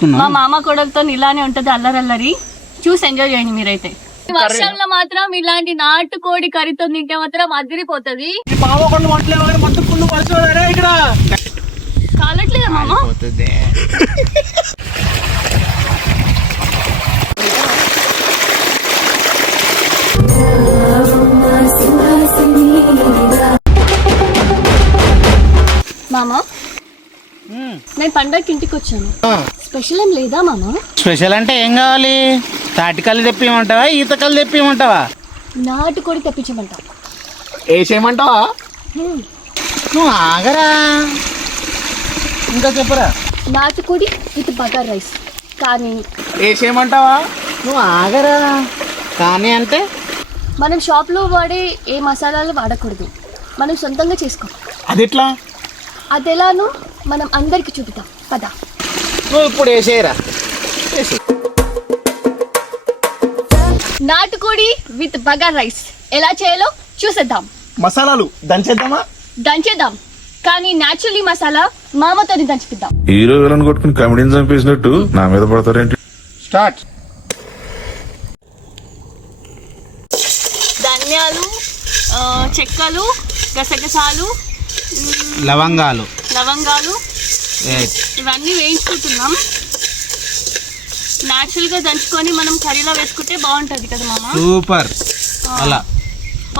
పెట్టుకున్నాం. మా మామ కొడలతో ఇలానే ఉంటది అల్లరల్లరి, చూసి ఎంజాయ్ చేయండి మీరైతే. వర్షంలో మాత్రం ఇలాంటి నాటుకోడి కర్రీతో తింటే మాత్రం అదిరిపోతుంది. కాలట్లేదా మామ? మామ నేను పండగకి ఇంటికి వచ్చాను, స్పెషల్ ఏం లేదా మామ? స్పెషల్ అంటే ఏం కావాలి? తాటికల్లు తెప్పిమంటావా, ఈతకల్లు తెప్పిమంటావా? నాటుకోడి తెప్పించమంటా. వేసేయమంటావా? నువ్వు ఆగరా, ఇంకా చెప్పరా. నాటుకోడి విత్ బటర్ రైస్. కానీ వేసేయమంటావా? నువ్వు ఆగరా. కానీ అంటే మనం షాప్లో వాడే ఏ మసాలాలు వాడకూడదు, మనం సొంతంగా చేసుకోవాలి. అది ఎట్లా? అది ఎలానో మనం అందరికి చూపుతాం పదా. నువ్వు ఇప్పుడు వేసేయరా. నాటుకోడి విత్ బగార్ రైస్ ఎలా చేయాలో చూసేద్దాం. మసాలాలు దంచేద్దామా? దంచేద్దాం, కానీ న్యాచురలీ మసాలా మామతోని దంచిపిద్దాం. హీరో విలన్ కొట్టుకుని కమెడీని చంపేసినట్టు నా మీద పడతారేంటి? స్టార్ట్. ధనియాలు, చెక్కలు, గసగసాలు, లవంగాలు ఇవన్నీ వేయించుకుంటున్నాం. న్యాచురల్గా దంచుకొని మనం కర్రీలో వేసుకుంటే బాగుంటుంది కదా మామ. సూపర్. అలా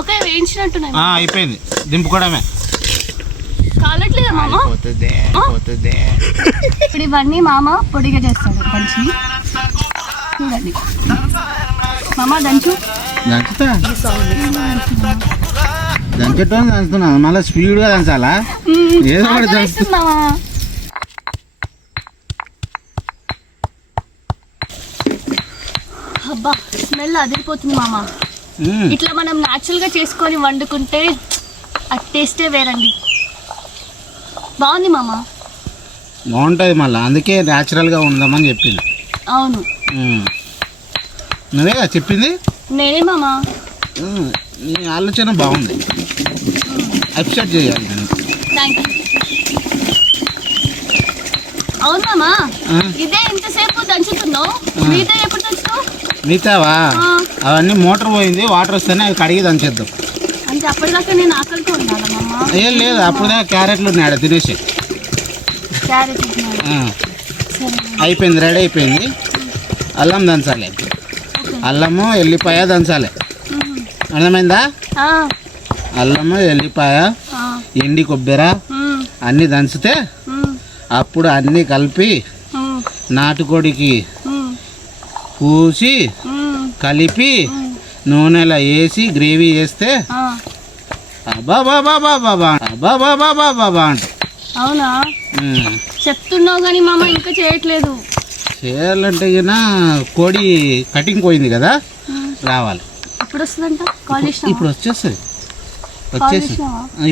ఓకే, వేయించినట్టున్నాయి. అయిపోయింది, దింపుకోవడమే. కాలట్లేదా మామ? ఇప్పుడు ఇవన్నీ మామ పొడిగా చేస్తాడు దంచి. చూడండి మామ, దంచు. దంచటం దంచుతున్నాను, మళ్ళీ స్పీడ్గా దంచాలా? ఏదో ఒకటి దంచుతున్నావా? అబ్బా, స్మెల్ అదిరిపోతుంది మామ. ఇట్లా మనం న్యాచురల్ గా చేసుకొని వండుకుంటే ఆ టేస్టే వేరండి. బాగుంది మామ. బాగుంటుంది మళ్ళీ, అందుకే న్యాచురల్గా ఉందామని చెప్పింది. అవును, నువ్వే చెప్పింది. నేనే మామ. నీ ఆలోచన బాగుంది, అప్సెట్ చేయాలి. Thank you. అవును మామ, ఇదే ఇంతసేపు దంచుతున్నావు, మిగతా ఎప్పుడు దంచుతావు? మిగతావా? అవన్నీ మోటార్ పోయింది, వాటర్ వస్తేనే అవి కడిగి దంచేద్దాం. అంటే అప్పటిదాకా నేను ఆకలితో ఉండాలా మామ? ఏం లేదు, అప్పుడే క్యారెట్లు ఉన్నాయి తినేసి. క్యారెట్ అయిపోయింది, రెడీ అయిపోయింది. అల్లం దంచాలి, అల్లము ఎల్లిపాయ దంచాలి. అర్థమైందా? అల్లము ఎల్లిపాయ ఎండి కొబ్బరి అన్నీ దంచితే అప్పుడు అన్నీ కలిపి నాటుకోడికి పూసి కలిపి నూనెలో వేసి గ్రేవీ చేస్తే అబ్బాబాబాబాబాబా అంట. అవునా? చెప్తున్నావు కానీ మామ ఇంకా చేయట్లేదు. చేయాలంటే కోడి కటింగ్ పోయింది కదా, రావాలి. ఇప్పుడు వస్తుందంట? కాల్ చేసినావా? ఇప్పుడు వచ్చేస్తుంది, వచ్చేసి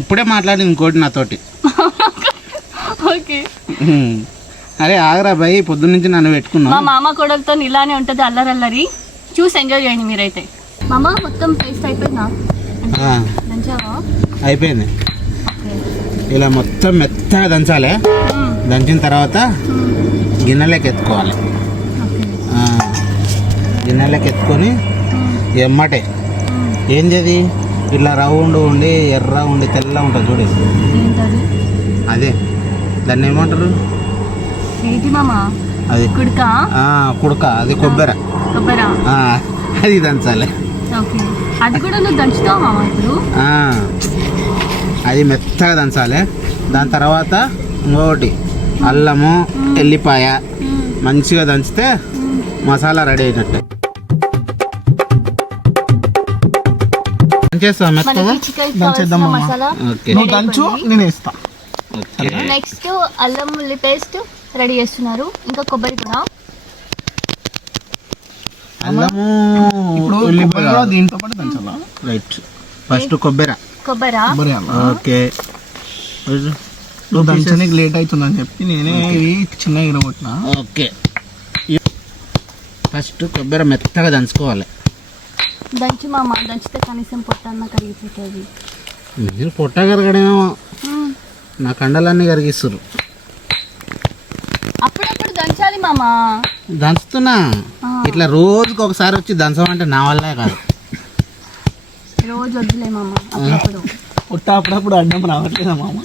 ఇప్పుడే మాట్లాడింది ఇంకోటి నాతోటి. ఓకే. అరే ఆగరా భయ్, పొద్దున్న నుంచి నన్ను పెట్టుకున్నా. మా మామ కొడలతో ఇలానే ఉంటది అల్లరల్లరి, చూసి ఎంజాయ్ చేయండి మీరైతే. మామ మొత్తం పేస్ట్ అయిపోయిందా? అయిపోయింది. ఇలా మొత్తం మెత్తగా దంచాలి. దంచిన తర్వాత గిన్నెలోకి ఎత్తుకోవాలి. గిన్నెలోకి ఎత్తుకొని ఎమ్మటే ఏం చేది ఇట్లా రౌండ్ ఉండి ఎర్ర ఉండి తెల్ల ఉంటుంది చూడు, అదే దాన్ని ఏమంటారు? అది కుడక, అది కొబ్బరి. అది దంచాలి. అది కూడా నువ్వు దంచుతావు మామ ఇప్పుడు? అది మెత్తగా దంచాలి. దాని తర్వాత ఇంకొకటి అల్లము ఎల్లిపాయ మంచిగా దంచితే మసాలా రెడీ అయినట్టే. నెక్స్ట్ అల్లం ఉల్లి పేస్ట్ రెడీ చేస్తున్నారు, ఇంకా కొబ్బరి కూడా. అల్లము దీంతో పాటు దంచాలా? రైట్. ఫస్ట్ కొబ్బరి. ఓకే, నువ్వు దంచడానికి లేట్ అవుతుందని చెప్పి నేనే చిన్న ఇరగొట్టినా. ఓకే, ఫస్ట్ కొబ్బరి మెత్తగా దంచుకోవాలి. దంచి మామ, దంచితే కనీసం పొట్టన్న కరిగిపోతుంది. మీరు పొట్ట కరగడమేమో, నా కండలన్నీ కరిగిస్తారు. అప్పుడప్పుడు దంచాలి మామా. దంచుతున్నా. ఇట్లా రోజుకి ఒకసారి వచ్చి దంచమంటే నా వల్లే కాదు. రోజు వద్దులే మామ, అప్పుడప్పుడు పుట్ట అప్పుడప్పుడు అడ్డం రావట్లేదా మామ?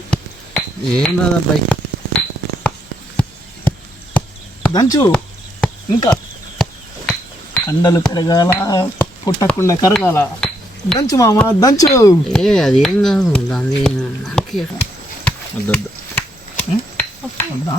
ఏం రాదు అబ్బాయి. దంచు ఇంకా కండలు పెరగాల, పుట్టకుండా కరగాల. దంచు మామ దంచు. అదేం కాదు దాన్ని వద్దు. వద్దా?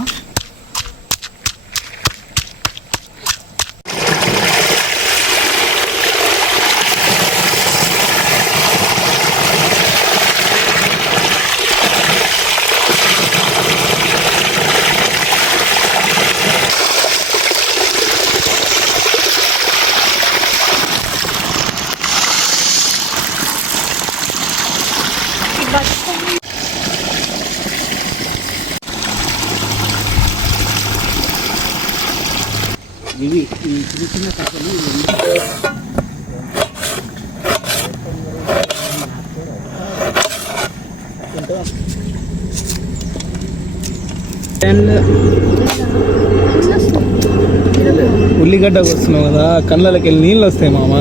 ఇవి ఈ చిన్న చిన్న కథలు ఉల్లిగడ్డ వస్తున్నావు కదా, కళ్ళకి వెళ్ళి నీళ్ళు వస్తాయి మామ.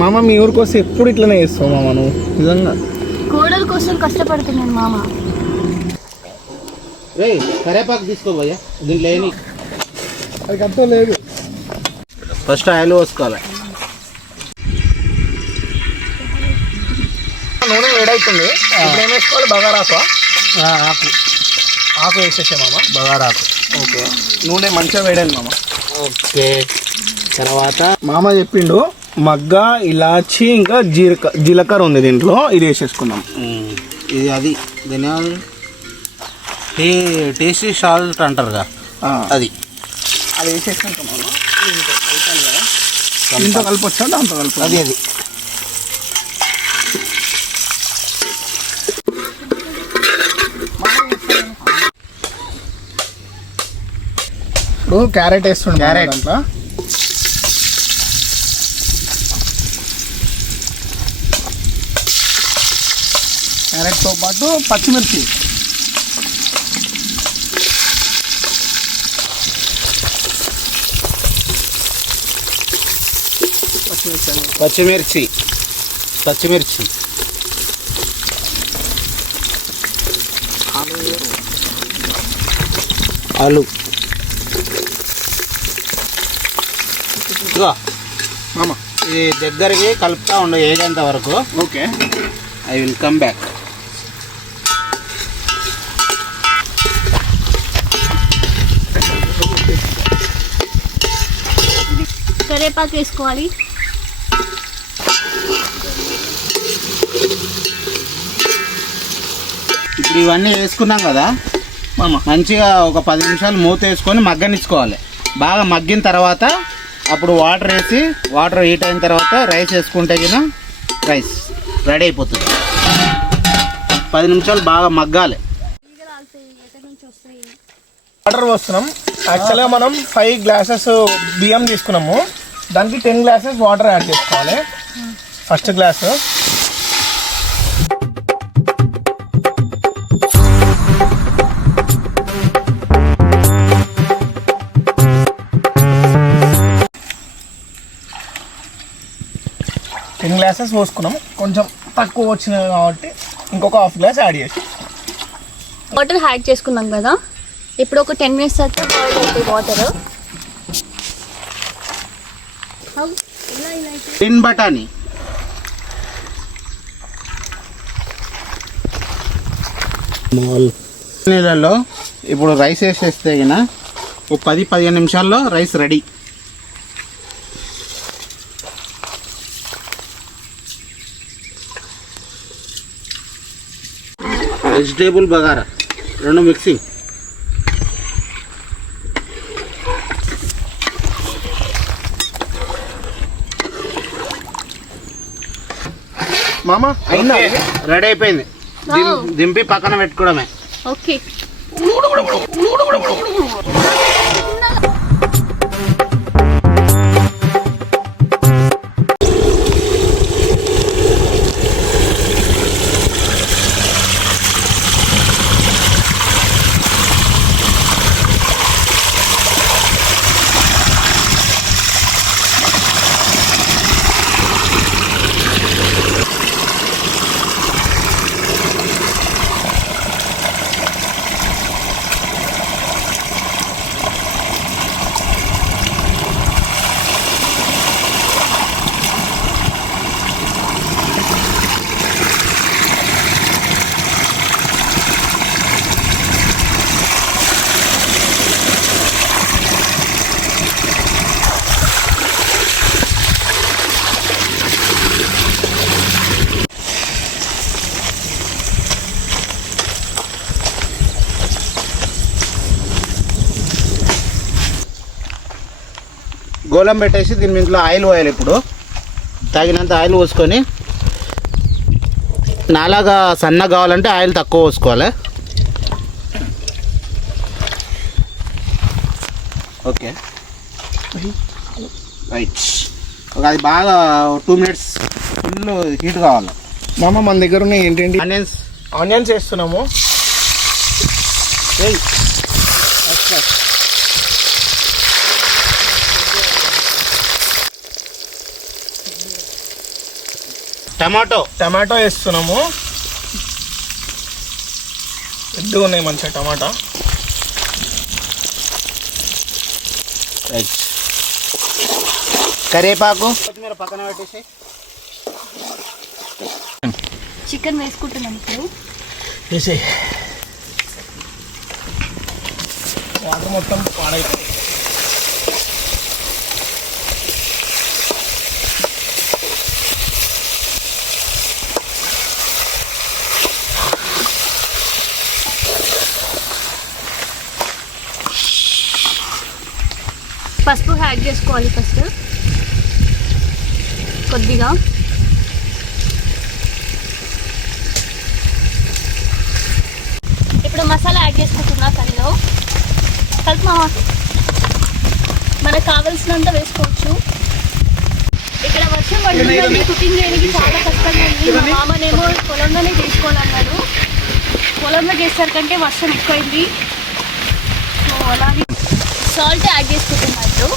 మామ మీ ఊరికి వస్తే ఎప్పుడు ఇట్లనే చేస్తావు మామ నువ్వు? నిజంగా కోడల కోసం కష్టపడుతున్నాను మామ. రే కరేపాకు తీసుకోబోయా దీంట్లో ఏమి. అది అర్థం లేదు. ఫస్ట్ ఆయిల్ పోసుకోవాలి. నూనె వేడవుతుంది. ఇప్పుడు ఏం వేసుకోవాలి? బగారాకు. ఆకు ఆకు వేసేసే మామ. బగారాకు. ఓకే, నూనె మంచిగా వేడాలి మామ. ఓకే, తర్వాత మామ చెప్పిండు మగ్గ, ఇలాచి, ఇంకా జీలకర్ర ఉంది దీంట్లో. ఇది వేసేసుకుందాం. ఇది అది దీని టేస్టీ సాల్ట్ అంటారుగా, అది అది వేసేసుకుంటాం మామ. దీంతో కలపొచ్చా దాంతో కలప? అది అది ఇప్పుడు క్యారెట్ వేస్తుండే. క్యారెట్ దాంట్లో క్యారెట్తో పాటు పచ్చిమిర్చి. పచ్చిమిర్చి ఆలు. ఇదిగో మామ ఇది దగ్గరికి కలుపుతా ఉండు ఏగేంత వరకు. Okay, I will come back. కరేపాకు వేసుకోవాలి. ఇప్పుడు ఇవన్నీ వేసుకున్నాం కదా మామ. మంచిగా ఒక 10 నిమిషాలు మూత వేసుకొని మగ్గనిచ్చుకోవాలి. బాగా మగ్గిన తర్వాత అప్పుడు వాటర్ వేసి, వాటర్ హీట్ అయిన తర్వాత రైస్ వేసుకుంటే గిన రైస్ రెడీ అయిపోతుంది. 10 నిమిషాలు బాగా మగ్గాలి. వాటర్ పోస్తున్నాం. యాక్చువల్గా మనం 5 గ్లాసెస్ బియ్యం తీసుకున్నాము. దానికి 10 గ్లాసెస్ వాటర్ యాడ్ చేసుకోవాలి. ఫస్ట్ గ్లాసు గ్లాసెస్ పోసుకున్నాం. కొంచెం తక్కువ వచ్చినది కాబట్టి ఇంకొక హాఫ్ గ్లాస్ యాడ్ చేసి వాటర్ యాడ్ చేసుకున్నాం కదా. ఇప్పుడు ఒక 10 minutes తర్వాత బాయిల్ అవుతాయి వాటర్. టిన్ బఠానీ నీళ్ళల్లో ఇప్పుడు రైస్ వేసేస్తే గిన ఒక 10-15 నిమిషాల్లో రైస్ రెడీ. వెజిటేబుల్ బగారా రెండు మిక్సింగ్. మామ అయినా రెడీ అయిపోయింది. దింపి పక్కన పెట్టుకోవడమే. ఓకే, గోళం పెట్టేసి దీని మీదలో ఆయిల్ పోయాలి. ఇప్పుడు తగినంత ఆయిల్ పోసుకొని, నాలాగా సన్నగా కావాలంటే ఆయిల్ తక్కువ పోసుకోవాలి. Okay right. అది బాగా 2 minutes ఫుల్ హీట్ కావాలి. మామ మన దగ్గర ఉన్నాయి ఏంటండి? ఆనియన్స్ వేస్తున్నాము. టమాటో వేస్తున్నాము. పెద్దగా ఉన్నాయి మంచిగా టమాటా. రైట్. కరివేపాకు, కొత్తిమీర పక్కన పెట్టేసి చికెన్ వేసుకుంటున్నాం ఇప్పుడు. వేసేయి. వాటర్ మొత్తం పాడైపోయి. పసుపు యాడ్ చేసుకోవాలి ఫస్ట్ కొద్దిగా. ఇప్పుడు మసాలా యాడ్ చేసుకుంటున్నా కల్లో. కలుపు మామ. మనకు కావాల్సినంత వేసుకోవచ్చు. ఇక్కడ వర్షం పడుతుందండి, కుకింగ్ చేయడానికి చాలా కష్టంగా ఉంది. మా మామనేమో పొలంలోనే చేసుకోవాలన్నాడు. పొలంలో చేసేసరికంటే వర్షం ఎక్కువైంది. సో అలాగే సాల్ట్ యాడ్ చేసుకుంటున్నట్టు.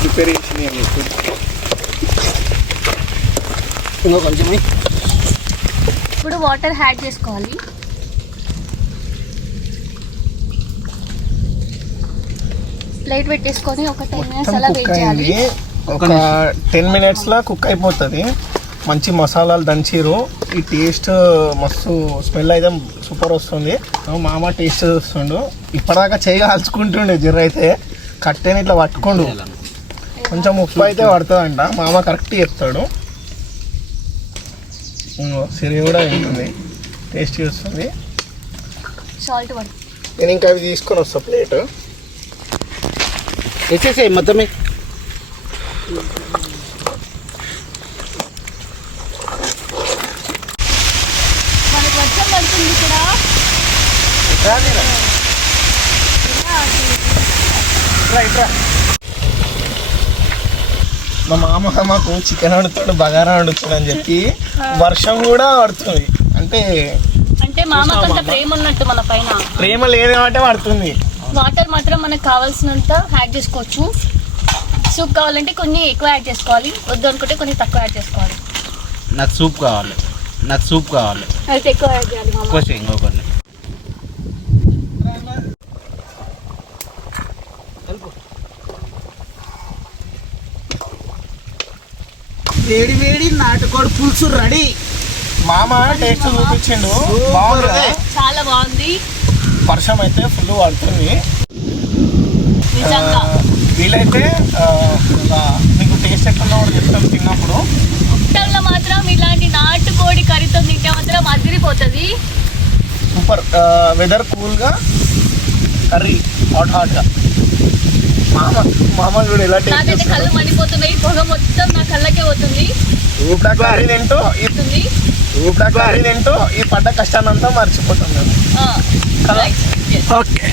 ప్రిపేర్ చేసి ఇంకో కొంచెం. ఇప్పుడు వాటర్ యాడ్ చేసుకోవాలి. ప్లేట్ పెట్టేసుకొని ఒక 10 minutes అలా వెయిట్ చేయాలి. ఒక 10 minutesలో కుక్ అయిపోతుంది. మంచి మసాలాలు దంచిరు. ఈ టేస్ట్ మస్తు స్మెల్ అయితే సూపర్ వస్తుంది. మామ టేస్ట్ చూస్తుండు. ఇప్పటిదాకా చేయి కాల్చుకుంటుండే జర్ర అయితే కట్టెని ఇట్లా పట్టుకోండు. కొంచెం ఉప్పు అయితే పడుతుందంట. మామ కరెక్ట్ చెప్తాడు. సిరి కూడా ఉంటుంది, టేస్ట్ వస్తుంది. సాల్ట్ నేను ఇంకా అవి తీసుకొని వస్తా ప్లేట్. వేసేసేయి మొత్తం. మనకు వర్షం పడుతుంది ఇక్కడ. మా మామ మాకు చికెన్ వండుతాడు, బగారా వండుతాడు అని చెప్పి వర్షం కూడా పడుతుంది. అంటే మామకు అంత ప్రేమ ఉన్నట్టు మన పైన. ప్రేమ లేదేమంటే పడుతుంది. వాటర్ మాత్రం మనకు కావాల్సినంత యాడ్ చేసుకోవచ్చు. సూప్ కావాలంటే కొన్ని ఎక్కువ యాడ్ చేసుకోవాలి, వద్దు అనుకుంటే కొన్ని తక్కువ యాడ్ చేసుకోవాలి. నాకు సూప్ కావాలి. అయితే ఎక్కువ యాడ్ చేయాలి మామ. ఎక్కువ ఇంకొకటి. వేడి వేడి నాటుకోడి పులుసు రెడీ. మామ టేస్ట్ చూపించిండు. బాగుంది కదా? చాలా బాగుంది. వర్షం అయితే ఫుల్ పడుతుంది. నిజంగా వీలైతే మీకు టేస్ట్ ఎట్లా కూడా చెప్తాను తిన్నప్పుడు. కుట్టంలో మాత్రం ఇలాంటి నాటుకోడి కర్రీతో తింటే మాత్రం అదిరిపోతుంది. సూపర్. వెదర్ కూల్గా, కర్రీ హాట్గా. మామ కూడా ఎలా నాకైతే టేస్ట్ కళ్ళు మండిపోతున్నాయి. పొగ మొత్తం నా కళ్ళకే పోతుంది. కర్రీ తింటూ ఈ పడ్డ కష్టాన్నంతా మర్చిపోతున్నాను. ఓకే.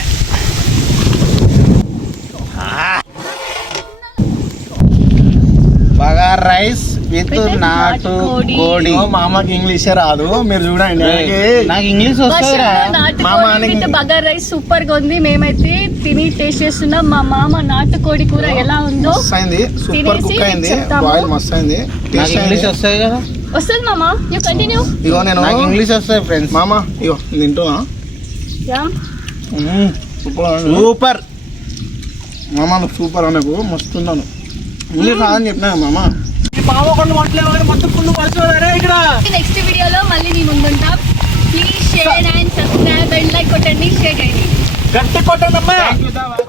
బగారా రైస్ విత్ నాటుకోడి. మామకి ఇంగ్లీషే రాదు, మీరు చూడండి. నాకు ఇంగ్లీష్ వస్తుందిరా. బగారా రైస్ సూపర్ గా ఉంది. మేమైతే తిని టేస్ట్ చేస్తున్నాం. మా మామ నాటుకోడి కూర ఎలా ఉందో సూపర్ కుక్ అయింది. బాయిల్ మస్తు అయింది. నాకు ఇంగ్లీష్ వస్తాయి కదా. వస్తుంది మామ. You continue. ఇగో నేను నాకు ఇంగ్లీష్ వస్తాయి ఫ్రెండ్స్. మామ ఇగో తింటున్నా. సూపర్ మామ, నువ్వు సూపర్ అనకు, మస్తు ఉన్నాను. ఇంగ్లీష్ రాదని చెప్పినా మామ. నెక్స్ట్ వీడియోలో మళ్ళీ మీ ముందుంటాం. Please share and subscribe and like కొట్టండి, షేర్ చేయండి. గట్టి కొట్టండి.